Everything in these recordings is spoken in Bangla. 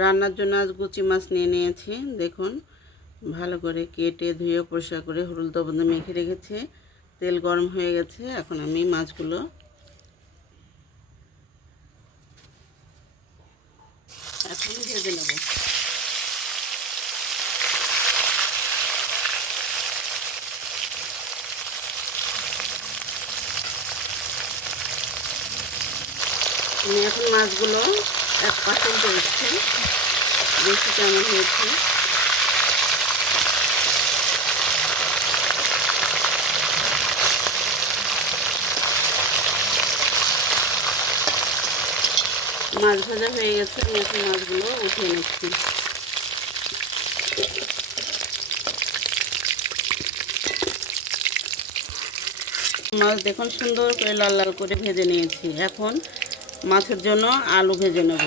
রান্নার জন্য আজ গুচি মাছ নিয়ে নিয়েছি। দেখুন, ভালো করে কেটে ধুয়ে পরিষ্কার করে হলুদ দিয়ে মেখে রেখেছি। তেল গরম হয়ে গেছে, এখন আমি মাছগুলো এখন ভেজে নেব। আমি এখন মাছগুলো এক পাশে দিচ্ছি দেখি কেমন হয়েছে। মাছ ভাজা হয়ে গেছে, আমি এখন মাছগুলো উঠিয়ে নিচ্ছি। মাছ দেখুন সুন্দর করে লাল লাল করে ভেজে নিয়েছি। এখন মাছের জন্য আলু ভেজে নেব।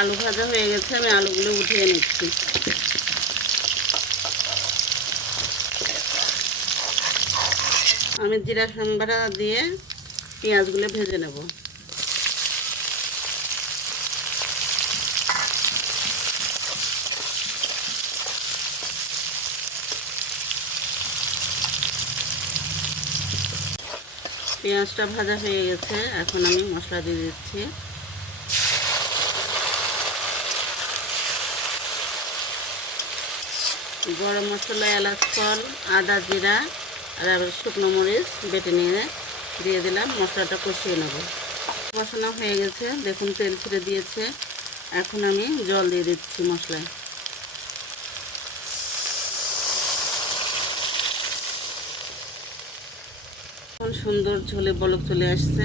আলু ভাজা হয়ে গেছে, আমি আলুগুলো উঠিয়ে নিচ্ছি। আমি জিরা সম্বারা দিয়ে পেঁয়াজগুলো ভেজে নেব। পেঁয়াজটা ভাজা হয়ে গেছে, এখন আমি মশলা দিয়ে দিচ্ছি। গরম মশলা, এলাচ, ফল, আদা, জিরা আর আবার শুকনো মরিচ বেটে নিয়ে দিয়ে দিলাম, মশলাটা কষিয়ে নেব। কষানো হয়ে গেছে, দেখুন তেল ছেড়ে দিয়েছে। এখন আমি জল দিয়ে দিচ্ছি মশলায়। এখন সুন্দর ঝোলে বলক চলে আসছে।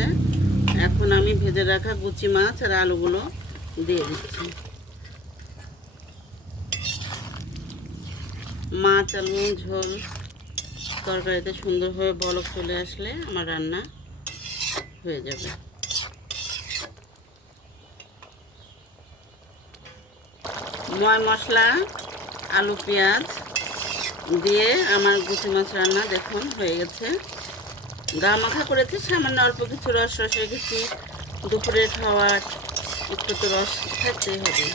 এখন আমি ভেজে রাখা গুচি মাছ আর আলুগুলো দিয়ে দিচ্ছি। মাছ আলু ঝোল, তরকারিতে সুন্দরভাবে বলক চলে আসলে আমার রান্না হয়ে যাবে। ময় মশলা, আলু, পেঁয়াজ দিয়ে আমার গুচি মাছ রান্না দেখুন, হয়ে গেছে। গা মাখা করেছি, সামান্য অল্প কিছু রস রস রেখেছি দুপুরে খাওয়ার একটু তো রস থাকতেই হবে।